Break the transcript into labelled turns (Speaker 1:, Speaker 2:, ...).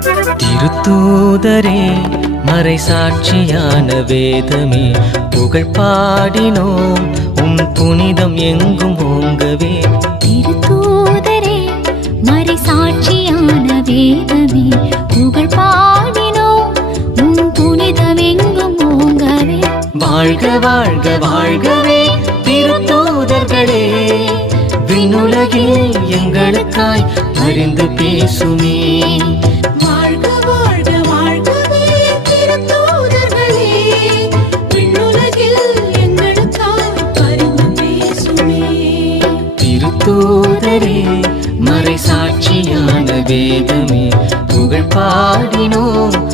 Speaker 1: திருத்தூதரே மறை சாட்சியான வேதமே புகழ் பாடினோம் உன் புனிதம் எங்கும் ஓங்கவே.
Speaker 2: திருத்தூதரே மறை சாட்சியான வேதமே புகழ் பாடினோம் உன் புனிதமெங்கும் ஓங்கவே.
Speaker 1: வாழ்க வாழ்க வாழ்கவே திருத்தூதர்களே. விண்ணுலகில் எங்களுக்காய் அறிந்து பேசுமே. திருத்தூதரே மறை சாட்சியான வேதமே. புகழ் பாடினோம்